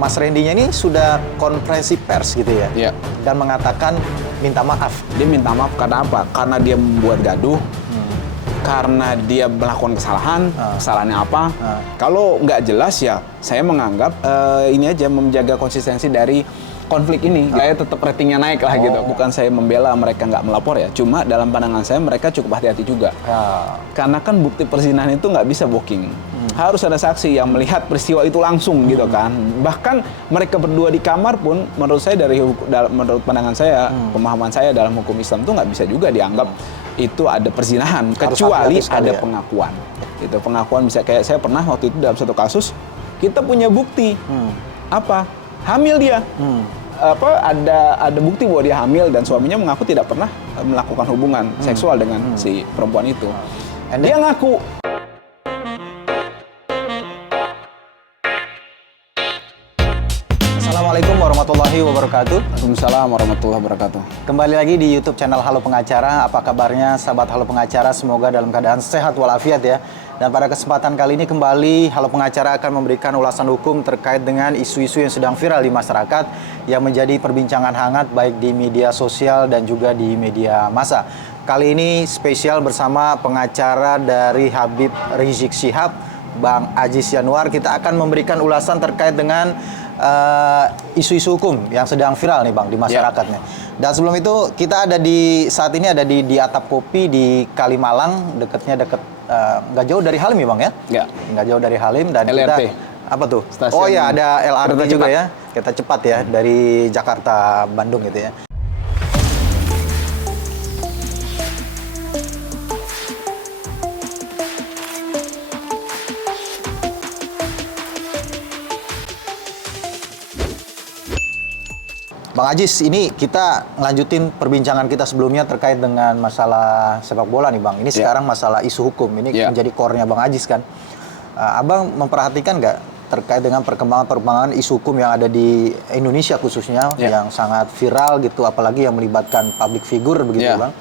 Mas Randy-nya ini sudah konferensi pers gitu ya? Iya. Dan mengatakan minta maaf. Dia minta maaf karena apa? Karena dia membuat gaduh, karena dia melakukan kesalahan, kesalahannya apa? Kalau nggak jelas ya, saya menganggap ini aja menjaga konsistensi dari konflik ini. Saya tetap ratingnya naik lah gitu. Bukan saya membela mereka nggak melapor ya. Cuma dalam pandangan saya mereka cukup hati-hati juga. Karena kan bukti perzinahan itu nggak bisa booking. Harus ada saksi yang melihat peristiwa itu langsung gitu kan. Bahkan mereka berdua di kamar pun menurut saya menurut pandangan saya, pemahaman saya dalam hukum Islam itu nggak bisa juga dianggap itu ada perzinahan. Kecuali ada pengakuan. Itu pengakuan bisa kayak saya pernah waktu itu dalam satu kasus kita punya bukti. Apa? Hamil dia. Ada bukti bahwa dia hamil dan suaminya mengaku tidak pernah melakukan hubungan seksual dengan si perempuan itu. Dia ngaku. Assalamualaikum warahmatullahi wabarakatuh. Waalaikumsalam warahmatullahi wabarakatuh. Kembali lagi di YouTube channel Halo Pengacara. Apa kabarnya sahabat Halo Pengacara? Semoga dalam keadaan sehat walafiat ya. Dan pada kesempatan kali ini kembali Halo Pengacara akan memberikan ulasan hukum terkait dengan isu-isu yang sedang viral di masyarakat yang menjadi perbincangan hangat baik di media sosial dan juga di media massa. Kali ini spesial bersama pengacara dari Habib Rizik Syihab, Bang Aziz Yanuar. Kita akan memberikan ulasan terkait dengan isu-isu hukum yang sedang viral nih Bang di masyarakatnya. Dan sebelum itu kita saat ini ada di Atap Kopi di Kalimalang, deket nggak jauh dari Halim ya Bang ya? Nggak jauh dari Halim dan LRT. Apa tuh? Stasiun oh ya ada LRT juga cepat. ya, kereta cepat ya dari Jakarta Bandung gitu ya. Bang Aziz, ini kita ngelanjutin perbincangan kita sebelumnya terkait dengan masalah sepak bola nih Bang. Ini sekarang masalah isu hukum, ini menjadi core-nya Bang Aziz kan. Abang memperhatikan nggak terkait dengan perkembangan isu hukum yang ada di Indonesia khususnya, yang sangat viral gitu, apalagi yang melibatkan public figure begitu Bang.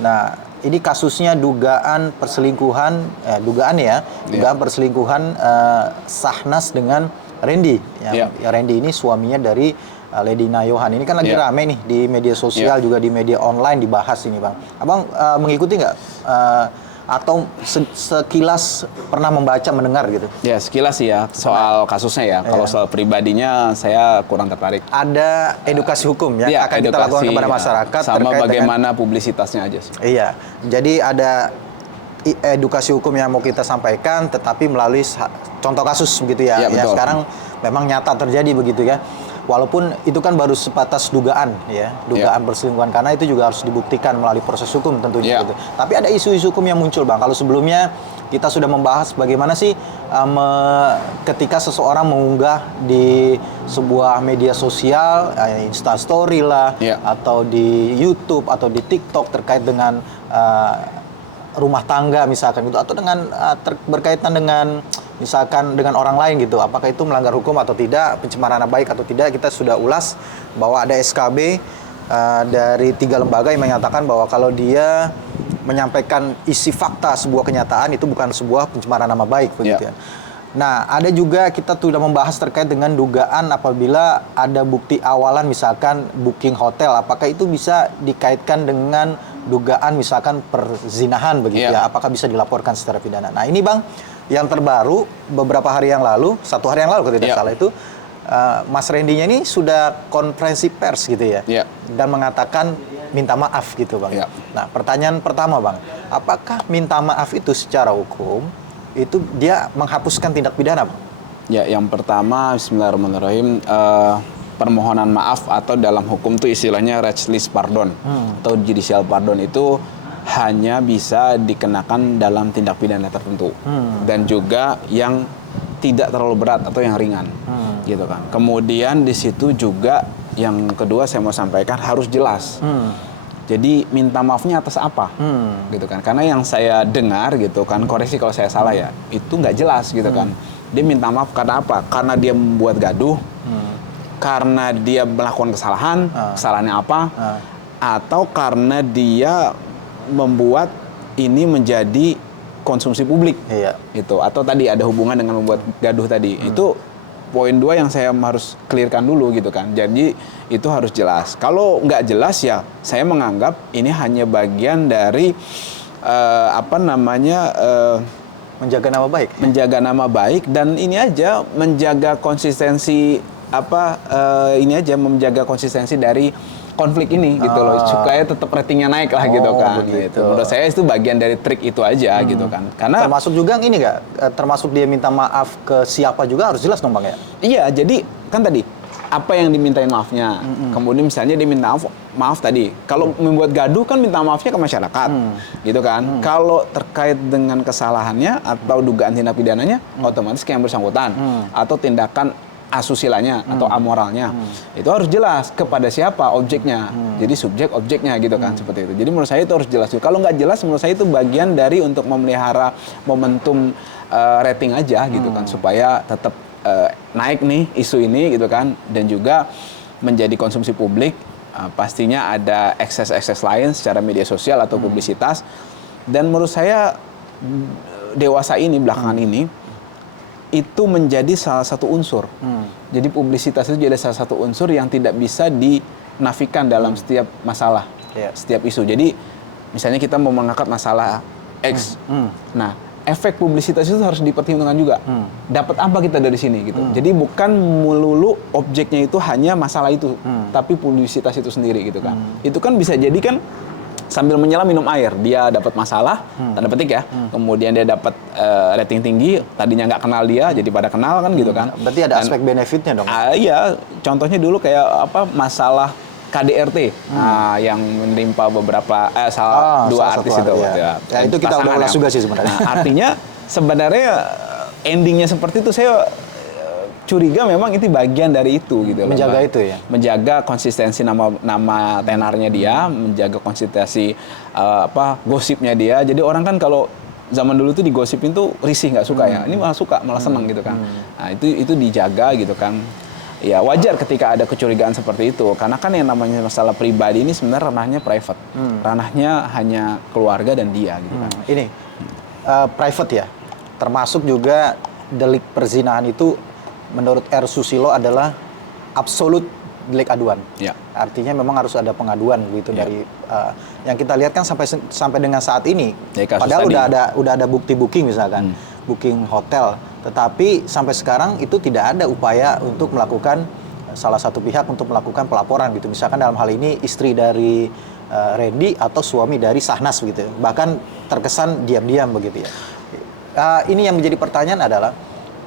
Nah, ini kasusnya dugaan perselingkuhan, dugaan perselingkuhan Sahnas dengan Randy. Randy ini suaminya dari Lady Nayohan. Ini kan lagi rame nih di media sosial juga di media online dibahas ini Bang. Abang mengikuti nggak atau sekilas pernah membaca mendengar gitu? Ya sekilas sih ya soal kasusnya ya. Kalau soal pribadinya saya kurang tertarik. Ada edukasi hukum yang akan kita lakukan kepada masyarakat sama terkait bagaimana publisitasnya aja sih. Iya. Jadi ada edukasi hukum yang mau kita sampaikan tetapi melalui contoh kasus begitu ya. Yang sekarang memang nyata terjadi begitu ya. Walaupun itu kan baru sebatas dugaan ya, dugaan perselingkuhan, karena itu juga harus dibuktikan melalui proses hukum tentunya gitu. Tapi ada isu-isu hukum yang muncul Bang. Kalau sebelumnya kita sudah membahas bagaimana sih ketika seseorang mengunggah di sebuah media sosial, Instastory lah, atau di YouTube atau di TikTok terkait dengan rumah tangga misalkan gitu, atau dengan berkaitan dengan misalkan dengan orang lain gitu, apakah itu melanggar hukum atau tidak, pencemaran nama baik atau tidak. Kita sudah ulas bahwa ada SKB dari 3 lembaga yang menyatakan bahwa kalau dia menyampaikan isi fakta sebuah kenyataan itu bukan sebuah pencemaran nama baik begitu ya. Nah, ada juga kita sudah membahas terkait dengan dugaan apabila ada bukti awalan misalkan booking hotel, apakah itu bisa dikaitkan dengan dugaan misalkan perzinahan begitu ya, apakah bisa dilaporkan secara pidana. Nah, ini Bang, yang terbaru beberapa hari yang lalu, 1 hari yang lalu kalau tidak salah itu, Mas Randy-nya ini sudah konferensi pers gitu ya, dan mengatakan minta maaf gitu Bang. Nah, pertanyaan pertama Bang, apakah minta maaf itu secara hukum itu dia menghapuskan tindak pidana Bang? Ya, yang pertama Bismillahirrahmanirrahim, permohonan maaf atau dalam hukum itu istilahnya reckless pardon atau judicial pardon itu hanya bisa dikenakan dalam tindak pidana tertentu dan juga yang tidak terlalu berat atau yang ringan gitu kan. Kemudian di situ juga yang kedua saya mau sampaikan harus jelas. Jadi minta maafnya atas apa gitu kan. Karena yang saya dengar gitu kan, koreksi kalau saya salah ya, itu nggak jelas gitu kan. Dia minta maaf karena apa? Karena dia membuat gaduh, karena dia melakukan kesalahan, kesalahannya apa? Atau karena dia membuat ini menjadi konsumsi publik, itu atau tadi ada hubungan dengan membuat gaduh tadi, itu poin 2 yang saya harus clearkan dulu gitu kan. Jadi itu harus jelas. Kalau nggak jelas ya saya menganggap ini hanya bagian dari menjaga nama baik. Menjaga nama baik dan ini aja menjaga konsistensi menjaga konsistensi dari konflik ini gitu loh, supaya tetap ratingnya naik lah gitu kan. Gitu. Menurut saya itu bagian dari trik itu aja gitu kan. Karena termasuk juga ini nggak, termasuk dia minta maaf ke siapa juga harus jelas dong Bang ya? Iya, jadi kan tadi apa yang dimintain maafnya. Kemudian misalnya dia minta maaf tadi. Kalau membuat gaduh kan minta maafnya ke masyarakat. Gitu kan. Kalau terkait dengan kesalahannya atau dugaan tindak pidananya otomatis ke yang bersangkutan atau tindakan asusilanya atau amoralnya. Itu harus jelas kepada siapa objeknya. Jadi subjek objeknya gitu kan seperti itu. Jadi menurut saya itu harus jelas. Kalau nggak jelas menurut saya itu bagian dari untuk memelihara momentum rating aja gitu kan supaya tetap naik nih isu ini gitu kan, dan juga menjadi konsumsi publik. Pastinya ada ekses-ekses lain secara media sosial atau publisitas, dan menurut saya dewasa ini belakangan ini itu menjadi salah satu unsur. Jadi publisitas itu jadi salah satu unsur yang tidak bisa dinafikan dalam setiap masalah, setiap isu. Jadi misalnya kita mau mengangkat masalah X, nah efek publisitas itu harus dipertimbangkan juga. Dapat apa kita dari sini gitu. Jadi bukan melulu objeknya itu hanya masalah itu, tapi publisitas itu sendiri gitu kan. Itu kan bisa jadi kan sambil menyelam minum air, dia dapat masalah, tanda petik ya. Kemudian dia dapat rating tinggi, tadinya nggak kenal dia, jadi pada kenal kan gitu kan. Berarti ada aspek benefitnya dong. Iya, contohnya dulu kayak masalah KDRT yang menimpa beberapa dua artis itu. Ya, itu kita udah ulas juga sih sebenarnya. Nah, artinya sebenarnya endingnya seperti itu, saya curiga memang itu bagian dari itu gitu loh. Menjaga itu ya. Menjaga konsistensi nama tenarnya dia, menjaga konsistensi gosipnya dia. Jadi orang kan kalau zaman dulu tuh digosipin tuh risih, nggak suka ya. Ini malah suka, malah seneng gitu kan. Nah, itu dijaga gitu kan. Ya wajar ketika ada kecurigaan seperti itu, karena kan yang namanya masalah pribadi ini sebenarnya ranahnya private, ranahnya hanya keluarga dan dia gitu kan. Ini private ya, termasuk juga delik perzinahan itu menurut R. Susilo adalah absolut delik aduan. Ya. Artinya memang harus ada pengaduan gitu dari yang kita lihat kan sampai dengan saat ini. Padahal udah ada bukti booking misalkan, booking hotel. Tetapi sampai sekarang itu tidak ada upaya untuk melakukan salah satu pihak untuk melakukan pelaporan gitu. Misalkan dalam hal ini istri dari Randy atau suami dari Sahnas gitu. Bahkan terkesan diam-diam begitu ya. Ini yang menjadi pertanyaan adalah,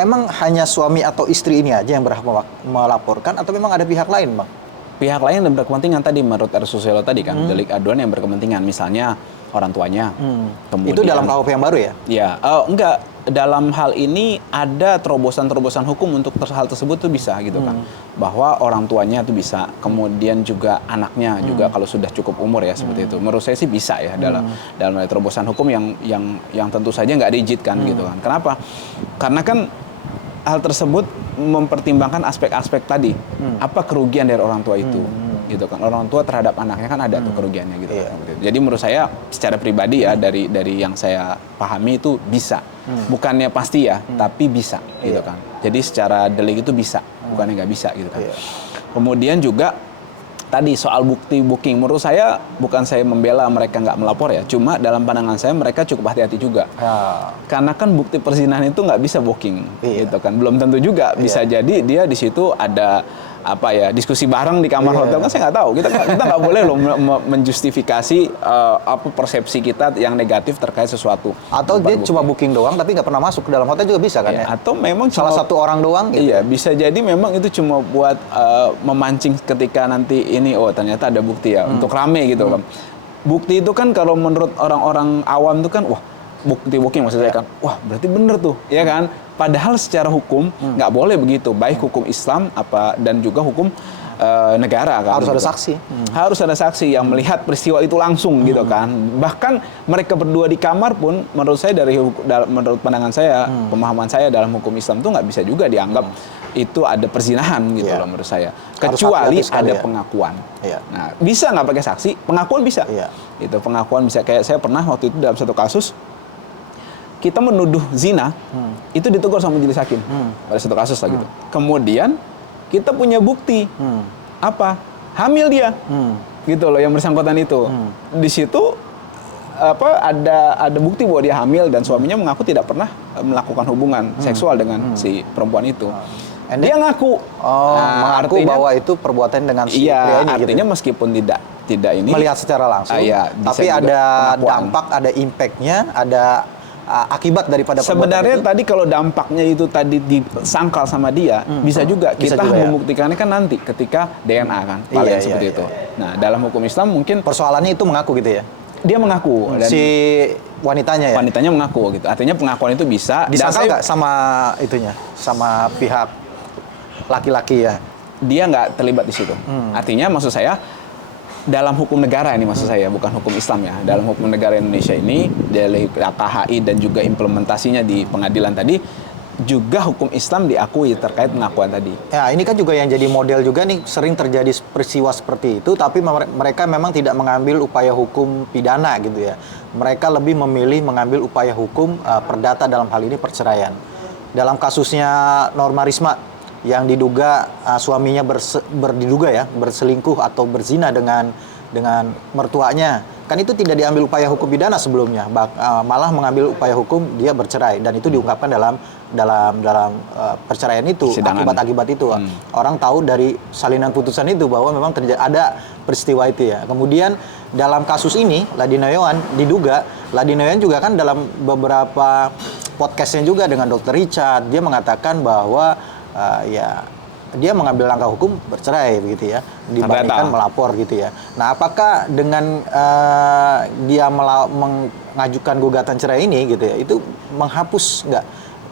emang hanya suami atau istri ini aja yang berhak melaporkan atau memang ada pihak lain, Bang? Pihak lain yang berkepentingan tadi menurut R. Susilo tadi kan, delik aduan yang berkepentingan, misalnya orang tuanya. Kemudian, itu dalam KUHP yang baru ya? Ya, enggak. Dalam hal ini ada terobosan-terobosan hukum untuk hal tersebut tuh bisa gitu kan. Bahwa orang tuanya tuh bisa, kemudian juga anaknya juga kalau sudah cukup umur ya seperti itu. Menurut saya sih bisa ya dalam terobosan hukum yang tentu saja nggak diizinkan gitu kan. Kenapa? Karena kan hal tersebut mempertimbangkan aspek-aspek tadi. Apa kerugian dari orang tua itu? Gitu kan, orang tua terhadap anaknya kan ada tuh kerugiannya gitu kan. Jadi menurut saya secara pribadi ya dari yang saya pahami itu bisa, bukannya pasti ya, tapi bisa gitu kan. Jadi secara delik itu bisa, bukannya nggak bisa gitu kan. Kemudian juga tadi soal bukti booking, menurut saya bukan saya membela mereka nggak melapor ya, cuma dalam pandangan saya mereka cukup hati-hati juga. Karena kan bukti perzinahan itu nggak bisa booking, gitu kan. Belum tentu juga bisa jadi dia di situ ada diskusi bareng di kamar hotel, kan saya nggak tahu. Kita nggak boleh loh menjustifikasi persepsi kita yang negatif terkait sesuatu. Atau dia cuma booking doang tapi nggak pernah masuk ke dalam hotel juga bisa kan ya? Atau memang salah satu orang doang gitu. Iya, bisa jadi memang itu cuma buat memancing ketika nanti ini ternyata ada bukti ya, untuk rame gitu kan. Bukti itu kan kalau menurut orang-orang awam itu kan bukti booking maksud saya kan, berarti bener tuh, ya kan? Padahal secara hukum nggak boleh begitu, baik hukum Islam dan juga hukum negara kan. Harus ada saksi. Harus ada saksi yang melihat peristiwa itu langsung gitu kan. Bahkan mereka berdua di kamar pun, menurut saya menurut pandangan saya, pemahaman saya dalam hukum Islam itu nggak bisa juga dianggap itu ada perzinahan gitu loh menurut saya. Kecuali ada pengakuan. Nah, bisa nggak pakai saksi? Pengakuan bisa. Itu pengakuan bisa, kayak saya pernah waktu itu dalam satu kasus kita menuduh zina, itu ditegur sama majelis hakim pada satu kasus lah gitu. Kemudian kita punya bukti apa? Hamil dia, gitu loh yang bersangkutan itu. Di situ ada bukti bahwa dia hamil dan suaminya mengaku tidak pernah melakukan hubungan seksual dengan si perempuan itu. Dia ngaku, mengaku artinya, bahwa itu perbuatan dengan si pria ini. Artinya gitu. Meskipun tidak ini melihat secara langsung, tapi ada dampak, ada impact-nya, ada akibat daripada sebenarnya tadi kalau dampaknya itu tadi disangkal sama dia, bisa juga kita membuktikannya kan nanti ketika DNA kan, paling seperti itu. Nah, dalam hukum Islam mungkin persoalannya itu mengaku gitu ya. Dia mengaku dan si wanitanya ya. Wanitanya mengaku gitu. Artinya pengakuan itu bisa disangkal nggak sama itunya, sama pihak laki-laki ya. Dia nggak terlibat di situ. Artinya maksud saya dalam hukum negara ini maksud saya, bukan hukum Islam ya. Dalam hukum negara Indonesia ini, dari KHI dan juga implementasinya di pengadilan tadi, juga hukum Islam diakui terkait pengakuan tadi. Ya, ini kan juga yang jadi model juga nih, sering terjadi peristiwa seperti itu, tapi mereka memang tidak mengambil upaya hukum pidana gitu ya. Mereka lebih memilih mengambil upaya hukum perdata, dalam hal ini perceraian. Dalam kasusnya Norma Risma, yang diduga suaminya berselingkuh atau berzina dengan mertuanya, kan itu tidak diambil upaya hukum pidana sebelumnya, malah mengambil upaya hukum dia bercerai, dan itu diungkapkan dalam perceraian itu, akibat-akibat itu. Orang tahu dari salinan putusan itu bahwa memang ada peristiwa itu ya. Kemudian dalam kasus ini Ladinoyan diduga, Ladinoyan juga kan dalam beberapa podcastnya juga dengan Dr. Richard, dia mengatakan bahwa dia mengambil langkah hukum bercerai begitu ya, dibandingkan melapor gitu ya. Nah, apakah dengan dia mengajukan gugatan cerai ini gitu ya, itu menghapus nggak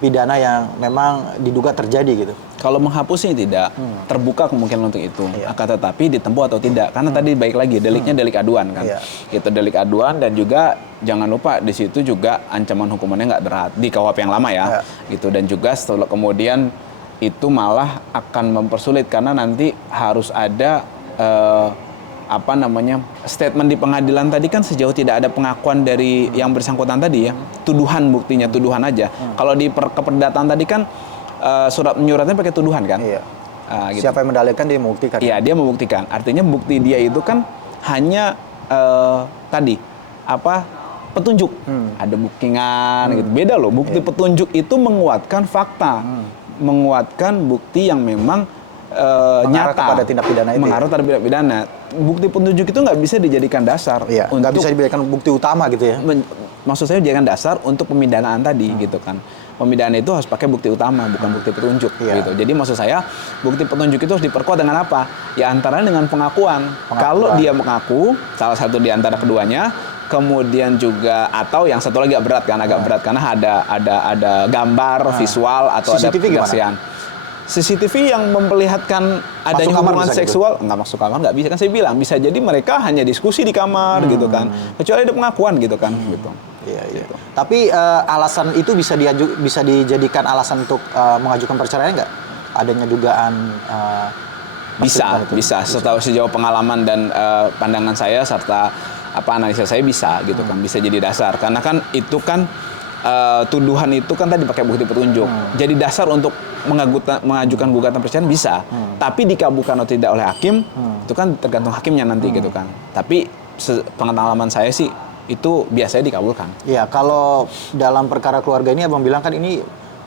pidana yang memang diduga terjadi gitu? Kalau menghapusnya tidak, terbuka kemungkinan untuk itu. Akan tetapi ditempuh atau tidak, karena tadi baik lagi deliknya delik aduan kan. Itu delik aduan, dan juga jangan lupa di situ juga ancaman hukumannya nggak berat di KUHP yang lama ya. Gitu, dan juga setelah kemudian itu malah akan mempersulit karena nanti harus ada statement di pengadilan tadi kan sejauh tidak ada pengakuan dari yang bersangkutan tadi ya, tuduhan, buktinya tuduhan aja. Kalau di keperdataan tadi kan surat menyuratnya pakai tuduhan kan. Gitu. Siapa yang mendalilkan dia membuktikan. Iya, dia membuktikan. Artinya bukti dia itu kan hanya petunjuk. Ada bookingan gitu. Beda loh, bukti petunjuk itu menguatkan fakta. Menguatkan bukti yang memang nyata pada tindak pidana itu. Mengarah pada tindak pidana. Bukti petunjuk itu nggak bisa dijadikan dasar. Nggak bisa dijadikan bukti utama gitu ya. Maksud saya dijadikan dasar untuk pemidanaan tadi gitu kan. Pemidanaan itu harus pakai bukti utama, bukan bukti petunjuk gitu. Jadi maksud saya bukti petunjuk itu harus diperkuat dengan apa? Ya antara dengan pengakuan. Kalau dia mengaku salah satu di antara keduanya, kemudian juga atau yang satu lagi agak berat karena ada gambar, visual atau CCTV ada kesaksian. CCTV yang memperlihatkan adanya hubungan seksual, nggak masuk kamar, nggak bisa kan saya bilang, bisa jadi mereka hanya diskusi di kamar gitu kan, kecuali ada pengakuan gitu kan. Gitu. Gitu. Tapi alasan itu bisa dijadikan alasan untuk mengajukan perceraian nggak? Adanya dugaan bisa. Sejauh pengalaman dan pandangan saya serta analisa saya bisa gitu kan, bisa jadi dasar karena kan itu kan tuduhan itu kan tadi pakai bukti petunjuk, jadi dasar untuk mengajukan gugatan perceraian bisa, tapi dikabulkan atau tidak oleh hakim itu kan tergantung hakimnya nanti gitu kan. Tapi pengalaman saya sih itu biasanya dikabulkan. Ya, kalau dalam perkara keluarga ini abang bilang kan ini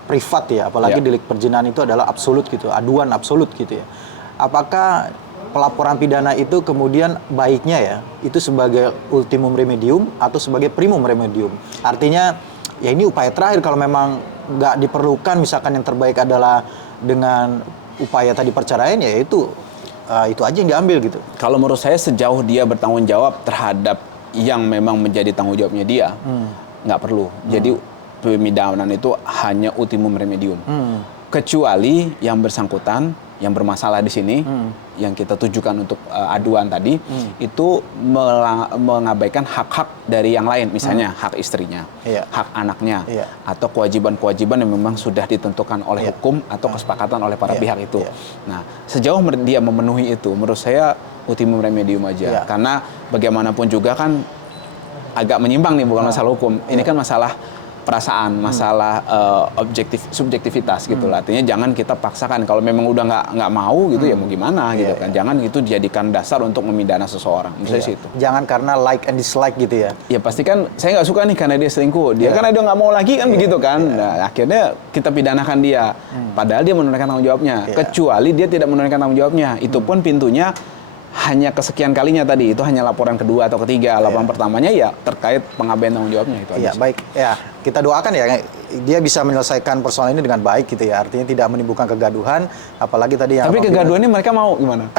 privat ya, apalagi delik perzinahan itu adalah absolut gitu, aduan absolut gitu ya. Apakah pelaporan pidana itu kemudian baiknya ya itu sebagai ultimum remedium atau sebagai primum remedium? Artinya ya ini upaya terakhir, kalau memang nggak diperlukan, misalkan yang terbaik adalah dengan upaya tadi perceraian, ya itu aja yang diambil gitu. Kalau menurut saya sejauh dia bertanggung jawab terhadap yang memang menjadi tanggung jawabnya dia, nggak perlu. Jadi pemidanaan itu hanya ultimum remedium. Kecuali yang bersangkutan, yang bermasalah di sini, yang kita tujukan untuk aduan tadi, itu mengabaikan hak-hak dari yang lain, misalnya hak istrinya, hak anaknya, atau kewajiban-kewajiban yang memang sudah ditentukan oleh hukum atau kesepakatan oleh para pihak itu. Nah, sejauh dia memenuhi itu, menurut saya ultimum remedium aja. Karena bagaimanapun juga kan agak menyimpang nih, bukan masalah hukum. Ini kan masalah perasaan, masalah subjektivitas gitu lah. Artinya jangan kita paksakan. Kalau memang udah nggak mau gitu ya mau gimana gitu kan. Jangan itu dijadikan dasar untuk memidana seseorang. Misalnya situ. Jangan karena like and dislike gitu ya. Ya pasti kan saya nggak suka nih karena dia selingkuh. Dia karena dia nggak mau lagi kan begitu kan. Nah, akhirnya kita pidanakan dia. Padahal dia menunaikan tanggung jawabnya. Kecuali dia tidak menunaikan tanggung jawabnya. Itu pun pintunya hanya kesekian kalinya tadi, itu hanya laporan kedua atau ketiga. Laporan pertamanya ya terkait pengabaian tanggung jawabnya itu. Iya, baik. Ya, kita doakan ya dia bisa menyelesaikan persoalan ini dengan baik gitu ya. Artinya tidak menimbulkan kegaduhan, apalagi tadi yang tapi kegaduhan ini mereka mau gimana?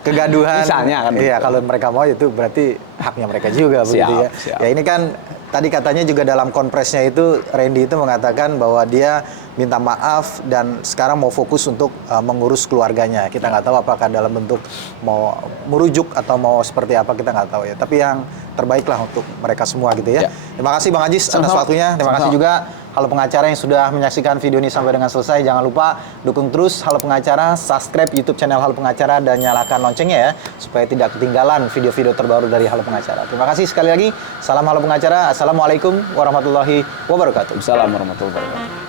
Kegaduhan. Misalnya kan. Iya, kalau mereka mau itu berarti haknya mereka juga begitu ya. Siap. Ya ini kan tadi katanya juga dalam konpresnya itu Randy itu mengatakan bahwa dia minta maaf dan sekarang mau fokus untuk mengurus keluarganya. Kita nggak tahu apakah dalam bentuk mau merujuk atau mau seperti apa, kita nggak tahu ya. Tapi yang terbaik lah untuk mereka semua gitu ya. Terima kasih Bang Ajis atas waktunya. Terima kasih juga Halo Pengacara yang sudah menyaksikan video ini sampai dengan selesai. Jangan lupa dukung terus Halo Pengacara, subscribe YouTube channel Halo Pengacara dan nyalakan loncengnya ya supaya tidak ketinggalan video-video terbaru dari Halo Pengacara. Terima kasih sekali lagi. Salam Halo Pengacara. Assalamualaikum warahmatullahi wabarakatuh. Assalamualaikum warahmatullahi wabarakatuh.